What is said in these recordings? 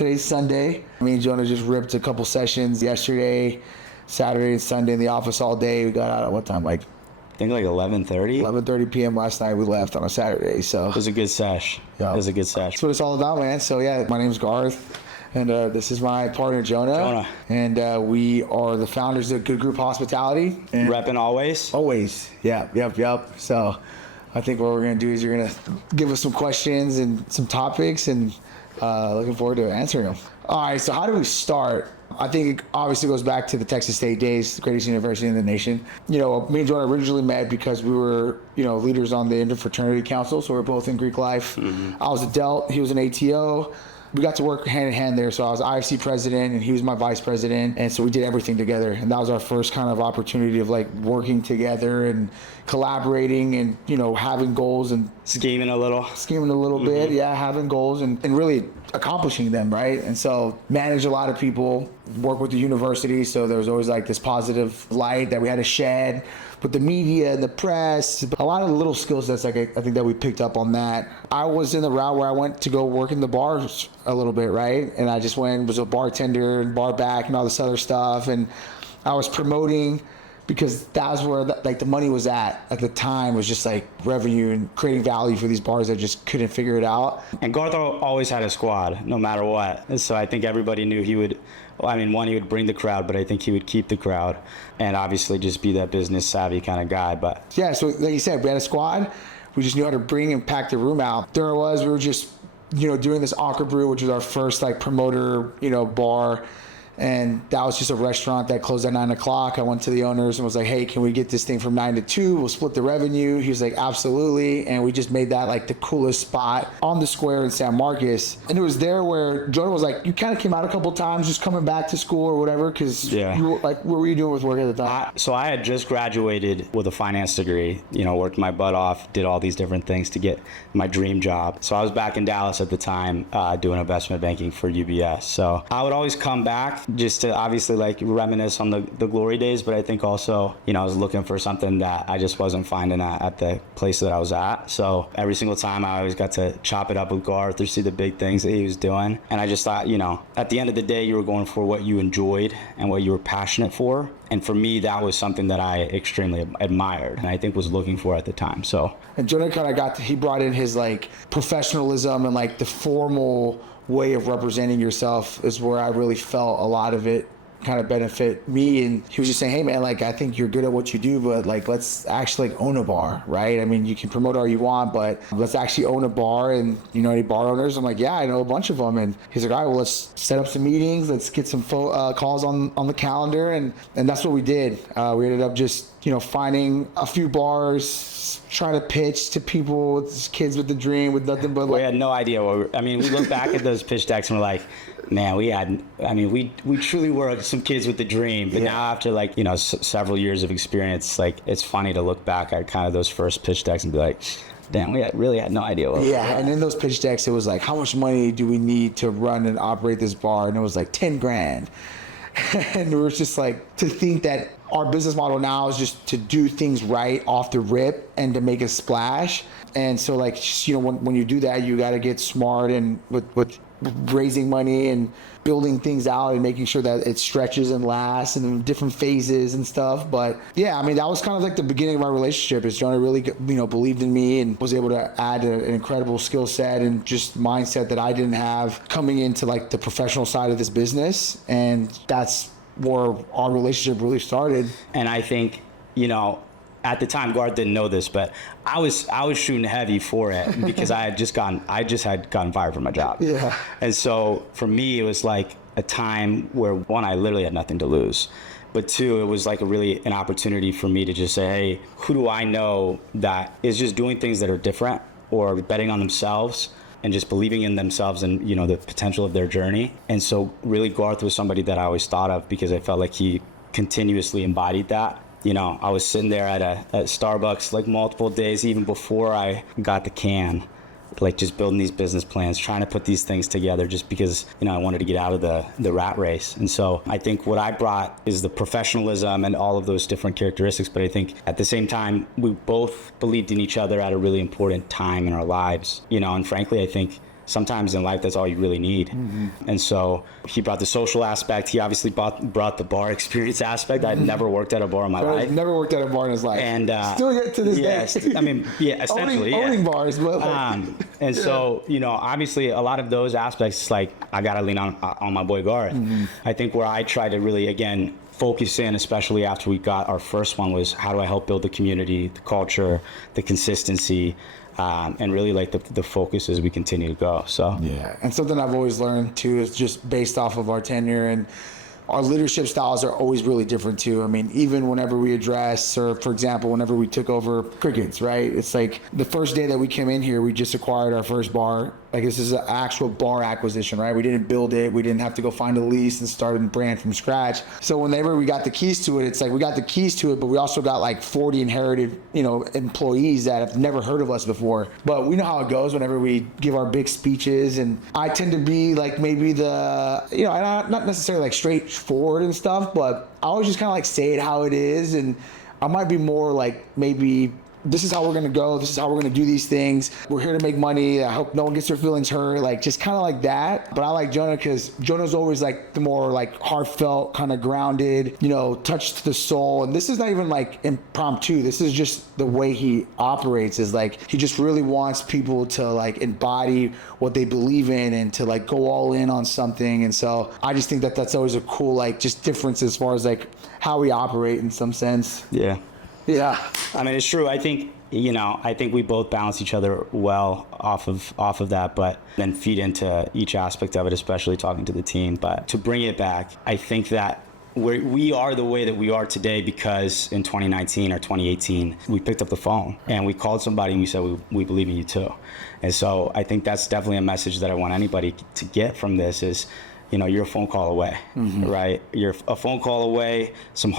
Today's Sunday. Me and Jonah just ripped a couple sessions yesterday, Saturday and Sunday in the office all day. We got out at what time? Like I think like 11:30. 11:30 p.m. last night we left on a Saturday. So It was a good sesh. Yeah. It was a good sesh. that's what it's all about, man. So yeah, my name's Garth. And this is my partner, Jonah. And we are the founders of Good Group Hospitality. And Repping always. always. Yep. So I think what we're going to do is you're going to give us some questions and some topics, and looking forward to answering them. All right, so how do we start? I think it obviously goes back to the Texas State days, the greatest university in the nation. You know, me and Jonah originally met because we were, leaders on the Interfraternity Council, so we were both in Greek life. I was a Delt, he was an ATO. We got to work hand in hand there. So I was IFC president and he was my vice president. And so we did everything together. And that was our first kind of opportunity of like working together and collaborating and, having goals and Scheming a little. bit. Yeah, having goals and really accomplishing them, right? And so manage a lot of people, work with the university. So there was always like this positive light that we had to shed with the media and the press. A lot of the little skill sets, I think that we picked up on that. I was in the route where I went to go work in the bars a little bit, right? And I just was a bartender and bar back and all this other stuff. And I was promoting because that was where the money was at the time, was just like revenue and creating value for these bars that just couldn't figure it out. And Garth always had a squad, no matter what. And so I think everybody knew he would, he would bring the crowd, but I think he would keep the crowd and obviously just be that business savvy kind of guy. But yeah, so like you said, we had a squad. We just knew how to bring and pack the room out. There it was, we were just, doing this Aqua Brew, which was our first promoter, bar. And that was just a restaurant that closed at 9 o'clock. I went to the owners and was like, hey, can we get this thing from 9 to 2? We'll split the revenue. He was like, absolutely. And we just made that the coolest spot on the square in San Marcos. And it was there where Jordan was like, you kind of came out a couple times just coming back to school or whatever, because what were you doing with work at the time? So I had just graduated with a finance degree, worked my butt off, did all these different things to get my dream job. So I was back in Dallas at the time doing investment banking for UBS. So I would always come back just to obviously reminisce on the glory days, but I think also, I was looking for something that I just wasn't finding at the place that I was at. So every single time I always got to chop it up with Garth or see the big things that he was doing. And I just thought, at the end of the day, you were going for what you enjoyed and what you were passionate for. And for me, that was something that I extremely admired and I think was looking for at the time. So, and Jonah kind of he brought in his professionalism and the formal way of representing yourself is where I really felt a lot of it kind of benefit me. And he was just saying, hey man, I think you're good at what you do, but let's actually own a bar, right? I mean, you can promote all you want, but let's actually own a bar. And any bar owners? I'm like, yeah, I know a bunch of them. And he's like, all right, well, let's set up some meetings. Let's get some calls on the calendar. And that's what we did. We ended up just, finding a few bars, trying to pitch to people, kids with the dream, with nothing but we had no idea we look back at those pitch decks and we're like, man, we truly were some kids with the dream. But now after several years of experience, it's funny to look back at kind of those first pitch decks and be like, damn, we really had no idea what. Yeah, and in those pitch decks, it was how much money do we need to run and operate this bar? And it was 10 grand. And it was just to think that our business model now is just to do things right off the rip and to make a splash. And so when you do that, you got to get smart and with raising money and building things out and making sure that it stretches and lasts and in different phases and stuff. But yeah, that was kind of the beginning of our relationship. Is Jonah really believed in me and was able to add an incredible skill set and just mindset that I didn't have coming into the professional side of this business. And that's where our relationship really started. And I think, at the time, Garth didn't know this, but I was shooting heavy for it because I had just gotten fired from my job. Yeah. And so for me, it was a time where, one, I literally had nothing to lose. But two, it was an opportunity for me to just say, hey, who do I know that is just doing things that are different or betting on themselves and just believing in themselves and, the potential of their journey. And so really Garth was somebody that I always thought of because I felt like he continuously embodied that. I was sitting there at Starbucks multiple days, even before I got the can, just building these business plans, trying to put these things together just because, I wanted to get out of the rat race. And so I think what I brought is the professionalism and all of those different characteristics. But I think at the same time, we both believed in each other at a really important time in our lives, and frankly, I think sometimes in life that's all you really need. And so he brought the social aspect. He obviously brought the bar experience aspect. I'd never worked at a bar in my life. Never worked at a bar in his life. And still yet to this day. I mean, yeah, essentially, owning bars, but and so, you know, obviously a lot of those aspects, like I gotta lean on my boy Garth. I think where I try to really, again, focus in, especially after we got our first one, was how do I help build the community, the culture, the consistency, and really like the focus as we continue to go. So yeah, and something I've always learned too is just based off of our tenure, and our leadership styles are always really different too. I mean, even whenever we address, or for example, whenever we took over Crickets, right? It's like the first day that we came in here, we just acquired our first bar. Like, this is an actual bar acquisition, right? We didn't build it. We didn't have to go find a lease and start a brand from scratch. So whenever we got the keys to it, it's like we got the keys to it, but we also got like 40 inherited, you know, employees that have never heard of us before. But we know how it goes whenever we give our big speeches. And I tend to be like maybe the, you know, not necessarily like straightforward and stuff, but I always just kind of like say it how it is. And I might be more like maybe, this is how we're going to go. This is how we're going to do these things. We're here to make money. I hope no one gets their feelings hurt. Like, just kind of like that. But I like Jonah because Jonah's always like the more like heartfelt, kind of grounded, you know, touch to the soul. And this is not even like impromptu. This is just the way he operates, is like he just really wants people to like embody what they believe in and to like go all in on something. And so I just think that that's always a cool, like, just difference as far as like how we operate in some sense. yeah. Yeah. I mean, it's true. I think, you know, I think we both balance each other well off of that, but then feed into each aspect of it, especially talking to the team. But to bring it back, I think that we are the way that we are today because in 2019 or 2018, we picked up the phone and we called somebody and we said, we believe in you too. And so I think that's definitely a message that I want anybody to get from this is, you know, you're a phone call away, right? You're a phone call away.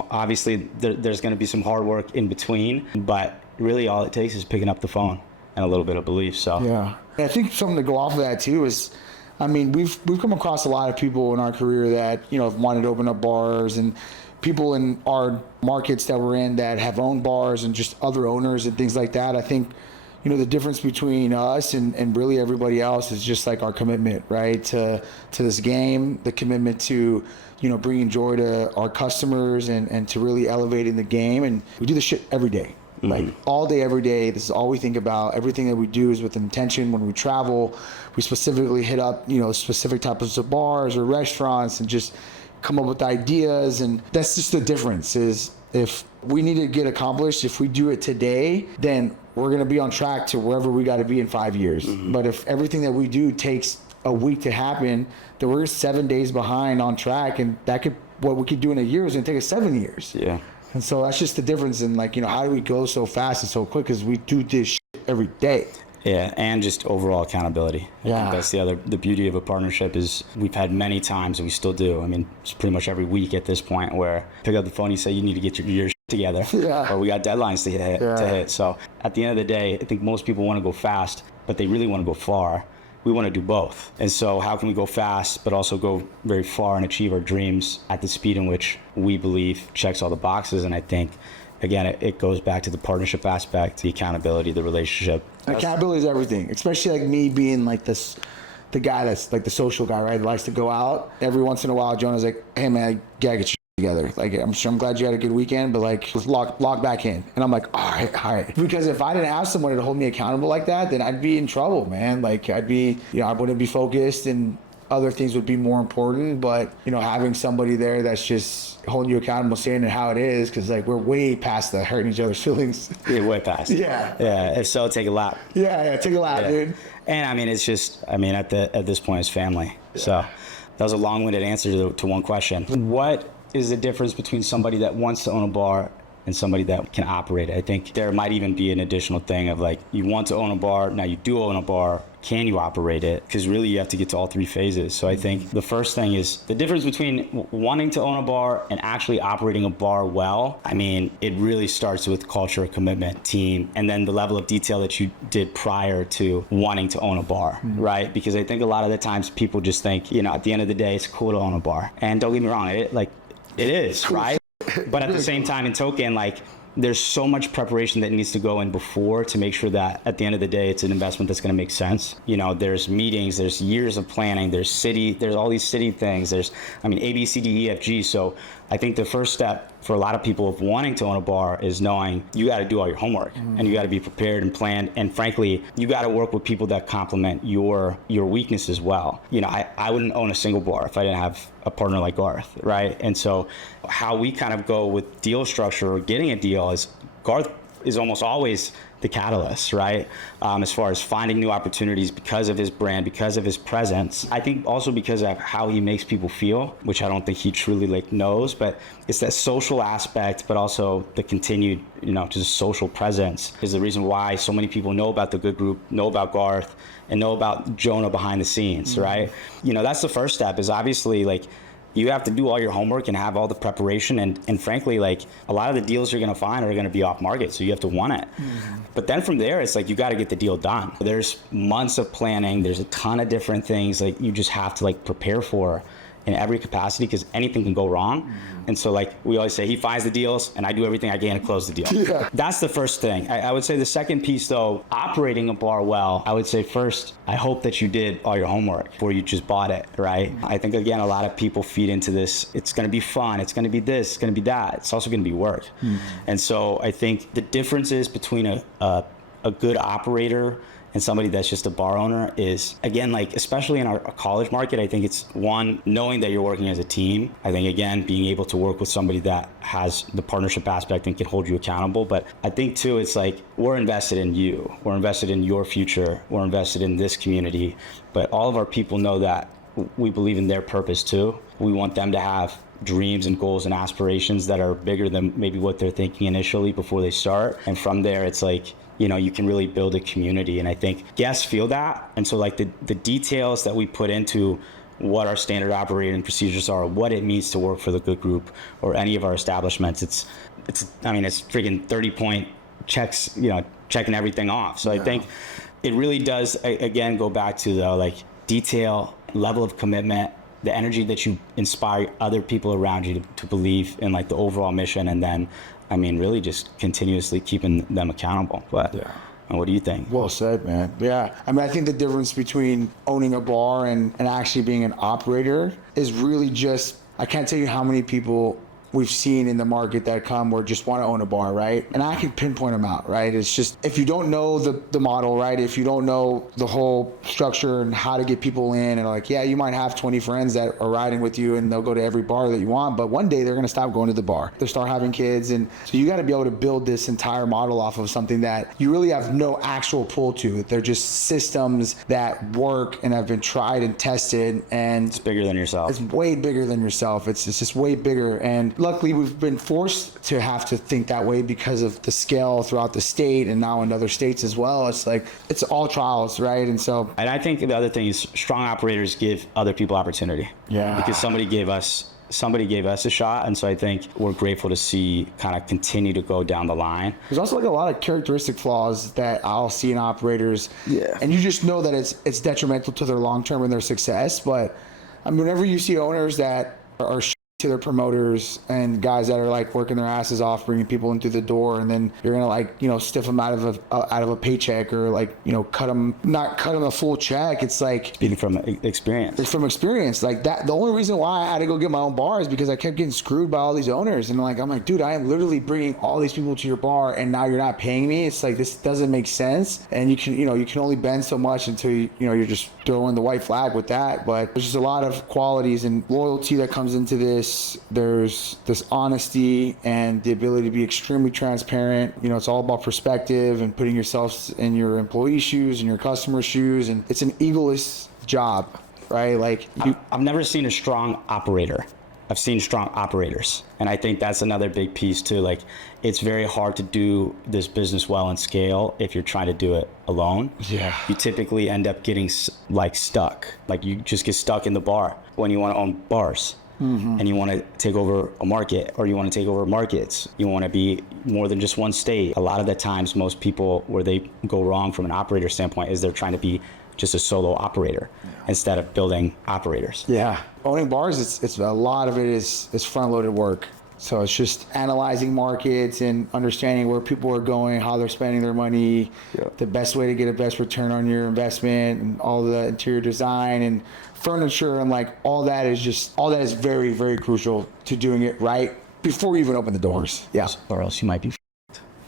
Obviously, there's going to be some hard work in between, but really all it takes is picking up the phone and a little bit of belief. So yeah, I think something to go off of that too is, I mean, we've come across a lot of people in our career that, you know, have wanted to open up bars, and people in our markets that we're in that have owned bars and just other owners and things like that. I think, you know, the difference between us and really everybody else is just like our commitment, right, to this game, the commitment to, you know, bringing joy to our customers and to really elevating the game. And we do this shit every day, like all day, every day. This is all we think about. Everything that we do is with intention. When we travel, we specifically hit up, you know, specific types of bars or restaurants and just come up with ideas. And that's just the difference is, if we need to get accomplished, if we do it today, then we're going to be on track to wherever we got to be in 5 years. But if everything that we do takes a week to happen, then we're 7 days behind on track. And that could, what we could do in a year is going to take us 7 years. yeah. And so that's just the difference in, like, you know, how do we go so fast and so quick? Because we do this shit every day. Yeah, and just overall accountability. I think that's the beauty of a partnership is we've had many times, and we still do. I mean, it's pretty much every week at this point where pick up the phone, you say you need to get your shit together, or we got deadlines to hit. So at the end of the day, I think most people want to go fast, but they really want to go far. We want to do both. And so how can we go fast, but also go very far and achieve our dreams at the speed in which we believe checks all the boxes? And I think, again, it goes back to the partnership aspect, the accountability, the relationship. Accountability is everything, especially like me being like this, the guy that's like the social guy, right? That likes to go out. Every once in a while, Jonah's like, hey man, I gotta get you together. Like, I'm glad you had a good weekend, but like, let's log back in. And I'm like, all right. Because if I didn't have someone to hold me accountable like that, then I'd be in trouble, man. Like, I'd be, you know, I wouldn't be focused and other things would be more important. But, you know, having somebody there that's just holding you accountable, saying it how it is, because like we're way past the hurting each other's feelings. Yeah, way past. Yeah. If so, take a lap. Yeah, take a lap, dude. And I mean, it's just, I mean, at this point, it's family. Yeah. So that was a long-winded answer to one question. What is the difference between somebody that wants to own a bar and somebody that can operate it? I think there might even be an additional thing of like, you want to own a bar, now you do own a bar, can you operate it? Because really you have to get to all three phases. So I think the first thing is the difference between wanting to own a bar and actually operating a bar well. I mean, it really starts with culture, commitment, team, and then the level of detail that you did prior to wanting to own a bar, right? Because I think a lot of the times people just think, you know, at the end of the day, it's cool to own a bar. And don't get me wrong, it is, right? But at the same time, in token, like, there's so much preparation that needs to go in before to make sure that at the end of the day, it's an investment that's going to make sense. You know, there's meetings, there's years of planning, there's all these city things. There's, A, B, C, D, E, F, G. So I think the first step for a lot of people of wanting to own a bar is knowing you got to do all your homework and you got to be prepared and planned. And frankly, you got to work with people that complement your weakness as well. You know, I wouldn't own a single bar if I didn't have a partner like Garth, right? And so how we kind of go with deal structure or getting a deal is Garth is almost always the catalyst, right? As far as finding new opportunities because of his brand, because of his presence. I think also because of how he makes people feel, which I don't think he truly knows, but it's that social aspect, but also the continued, just social presence is the reason why so many people know about the Good Group, know about Garth, and know about Jonah behind the scenes, right? That's the first step is obviously you have to do all your homework and have all the preparation. And frankly, a lot of the deals you're going to find are going to be off market. So you have to want it. But then from there, it's you got to get the deal done. There's months of planning. There's a ton of different things you just have to prepare for in every capacity because anything can go wrong. And so we always say, he finds the deals and I do everything I can to close the deal. Yeah. That's the first thing. I would say the second piece though, operating a bar well, I would say first, I hope that you did all your homework before you just bought it, right? I think again, a lot of people feed into this, it's gonna be fun, it's gonna be this, it's gonna be that, it's also gonna be work. And so I think the differences between a good operator and somebody that's just a bar owner is, again, especially in our college market, I think it's one, knowing that you're working as a team. I think, again, being able to work with somebody that has the partnership aspect and can hold you accountable. But I think, too, it's we're invested in you. We're invested in your future. We're invested in this community. But all of our people know that we believe in their purpose, too. We want them to have dreams and goals and aspirations that are bigger than maybe what they're thinking initially before they start. And from there, it's you can really build a community. And I think guests feel that. And so the details that we put into what our standard operating procedures are, what it means to work for the Good Group or any of our establishments, it's freaking 30-point checks, checking everything off. So yeah. I think it really does, again, go back to the detail, level of commitment, the energy that you inspire other people around you to believe in the overall mission, and then really just continuously keeping them accountable. But yeah. What do you think? Well said, man. Yeah. I think the difference between owning a bar and actually being an operator is really just, I can't tell you how many people we've seen in the market that come or just want to own a bar, right? And I can pinpoint them out, right? It's just, if you don't know the model, right? If you don't know the whole structure and how to get people in, and yeah, you might have 20 friends that are riding with you and they'll go to every bar that you want, but one day they're going to stop going to the bar. They'll start having kids. And so you got to be able to build this entire model off of something that you really have no actual pull to. They're just systems that work and have been tried and tested. And it's bigger than yourself. It's way bigger than yourself. It's just way bigger. And luckily, we've been forced to have to think that way because of the scale throughout the state and now in other states as well. It's it's all trials, right? And I think the other thing is strong operators give other people opportunity. Yeah. Because somebody gave us a shot, and so I think we're grateful to see kind of continue to go down the line. There's also a lot of characteristic flaws that I'll see in operators. Yeah. And you just know that it's detrimental to their long term and their success. But whenever you see owners that are to their promoters and guys that are working their asses off, bringing people in through the door, and then you're gonna stiff them out of a paycheck or not cut them a full check. It's speaking from experience. It's from experience. That the only reason why I had to go get my own bar is because I kept getting screwed by all these owners, and I'm like, dude, I am literally bringing all these people to your bar, and now you're not paying me. It's this doesn't make sense. And you can only bend so much until you're just throwing the white flag with that. But there's just a lot of qualities and loyalty that comes into this. There's this honesty and the ability to be extremely transparent. It's all about perspective and putting yourself in your employee's shoes and your customer's shoes. And it's an egoless job, right? I've never seen a strong operator. I've seen strong operators. And I think that's another big piece too. It's very hard to do this business well and scale if you're trying to do it alone. Yeah. You typically end up getting stuck. You just get stuck in the bar when you want to own bars. Mm-hmm. And you want to take over a market, or you want to take over markets. You want to be more than just one state. A lot of the times, most people, where they go wrong from an operator standpoint is they're trying to be just a solo operator instead of building operators. Yeah. Owning bars, it's a lot of it is front-loaded work. So it's just analyzing markets and understanding where people are going, how they're spending their money, the best way to get a best return on your investment, and all the interior design and furniture, and like all that is very, very crucial to doing it right before you even open the doors. Yeah. Or else you might be.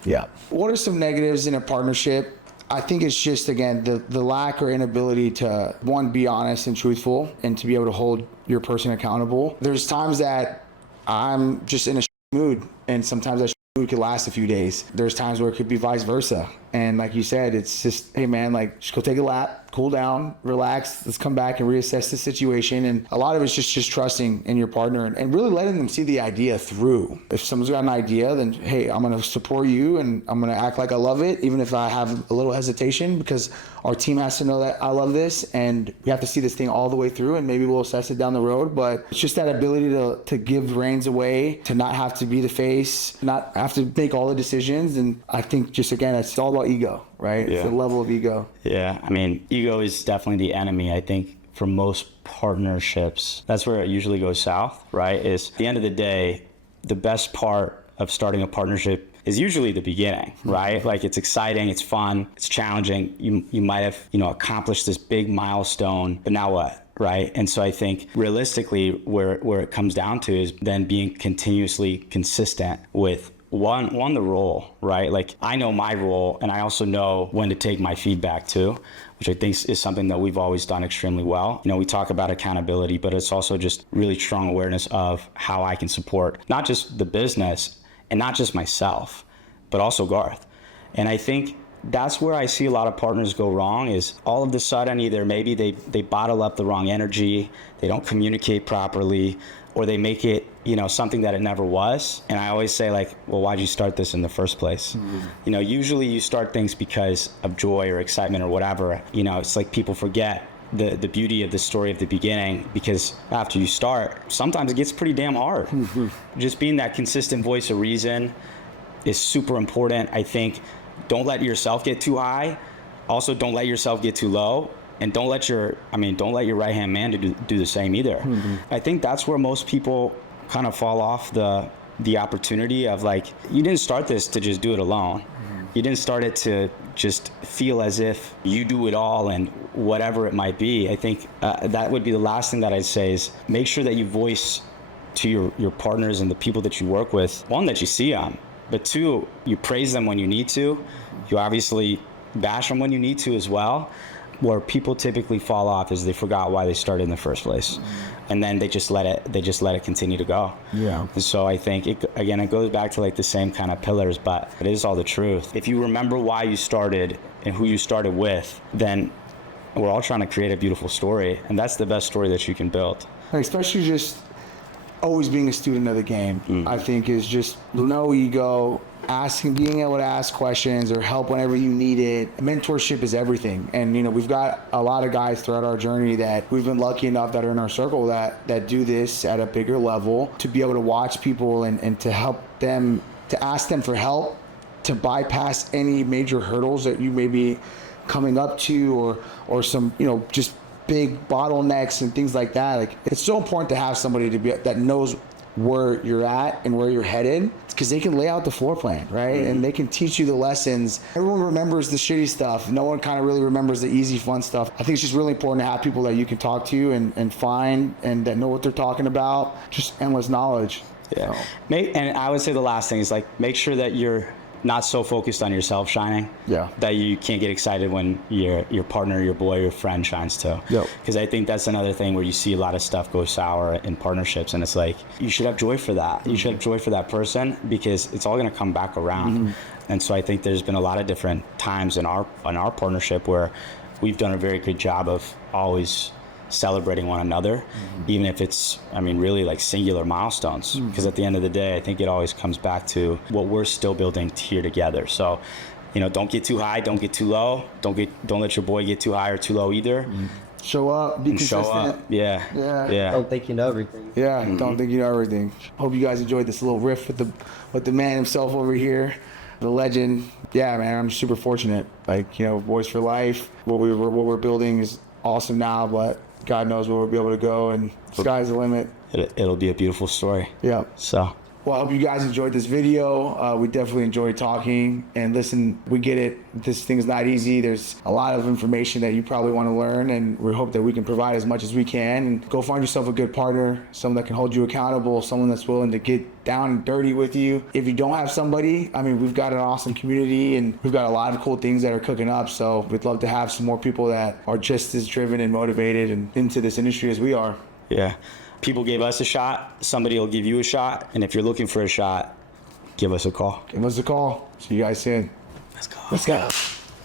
Yeah. What are some negatives in a partnership? I think it's just, again, the lack or inability to, one, be honest and truthful, and to be able to hold your person accountable. There's times that I'm just in a mood, and sometimes that mood could last a few days. There's times where it could be vice versa. And like you said, it's just, hey man, like just go take a lap, cool down, relax, let's come back and reassess the situation. And a lot of it's just trusting in your partner and really letting them see the idea through. If someone's got an idea, then hey, I'm gonna support you and I'm gonna act like I love it, even if I have a little hesitation, because our team has to know that I love this and we have to see this thing all the way through, and maybe we'll assess it down the road. But it's just that ability to give reins away, to not have to be the face, not have to make all the decisions. And I think just, again, it's all about ego, right? Yeah. It's the level of ego. Yeah, I mean, ego is definitely the enemy, I think, for most partnerships. That's where it usually goes south, right? Is at the end of the day, the best part of starting a partnership is usually the beginning, right? Like, it's exciting, it's fun, it's challenging. You might have, accomplished this big milestone, but now what, right? And so I think realistically where it comes down to is then being continuously consistent with one, the role, right? Like, I know my role, and I also know when to take my feedback too, which I think is something that we've always done extremely well. We talk about accountability, but it's also just really strong awareness of how I can support not just the business and not just myself, but also Garth. And I think that's where I see a lot of partners go wrong, is all of a sudden either maybe they bottle up the wrong energy, they don't communicate properly, or they make it, something that it never was. And I always say, like, well, why'd you start this in the first place? Mm-hmm. Usually you start things because of joy or excitement or whatever. It's like people forget the beauty of the story of the beginning, because after you start, sometimes it gets pretty damn hard. Mm-hmm. Just being that consistent voice of reason is super important. I think don't let yourself get too high. Also, don't let yourself get too low. And don't let your right-hand man do the same either. Mm-hmm. I think that's where most people kind of fall off the opportunity of, like, you didn't start this to just do it alone. Mm-hmm. You didn't start it to just feel as if you do it all and whatever it might be. I think that would be the last thing that I'd say, is make sure that you voice to your partners and the people that you work with, one, that you see them, but two, you praise them when you need to. You obviously bash them when you need to as well. Where people typically fall off is they forgot why they started in the first place, and then they just let it continue to go. Yeah. And so I think it goes back to like the same kind of pillars, but it is all the truth. If you remember why you started and who you started with, then we're all trying to create a beautiful story, and that's the best story that you can build. Especially just always being a student of the game, I think, is just no ego. Being able to ask questions or help whenever you need it. Mentorship is everything. And, we've got a lot of guys throughout our journey that we've been lucky enough that are in our circle that do this at a bigger level, to be able to watch people and to help them, to ask them for help, to bypass any major hurdles that you may be coming up to, or some, just big bottlenecks and things like that. Like, it's so important to have somebody that knows where you're at and where you're headed, because they can lay out the floor plan, right? Mm-hmm. And they can teach you the lessons. Everyone remembers the shitty stuff. No one kind of really remembers the easy, fun stuff. I think it's just really important to have people that you can talk to and find, and that know what they're talking about. Just endless knowledge. Yeah. So. And I would say the last thing is, like, make sure that you're not so focused on yourself shining, that you can't get excited when your partner, your boy, your friend shines too. Because I think that's another thing where you see a lot of stuff go sour in partnerships, and it's like, you should have joy for that. Mm-hmm. You should have joy for that person, because it's all going to come back around. Mm-hmm. And so I think there's been a lot of different times in our partnership where we've done a very good job of always celebrating one another, even if it's, really like singular milestones. Because at the end of the day, I think it always comes back to what we're still building here together. So, don't get too high, don't get too low, don't let your boy get too high or too low either. Show up, be consistent. Show up. Yeah. Don't think you know everything. Yeah, don't think you know everything. Hope you guys enjoyed this little riff with the man himself over here, the legend. Yeah, man, I'm super fortunate. Like, Boys for Life. What we're building is awesome now, but God knows where we'll be able to go, and sky's the limit. It'll be a beautiful story. Yeah. So Well, I hope you guys enjoyed this video. We definitely enjoyed talking. And listen, we get it. This thing's not easy. There's a lot of information that you probably want to learn, and we hope that we can provide as much as we can. And go find yourself a good partner, someone that can hold you accountable, someone that's willing to get down and dirty with you. If you don't have somebody, I mean, we've got an awesome community, and we've got a lot of cool things that are cooking up. So we'd love to have some more people that are just as driven and motivated and into this industry as we are. Yeah. People gave us a shot. Somebody will give you a shot. And if you're looking for a shot, give us a call. Give us a call. See you guys soon. Let's go. Let's go.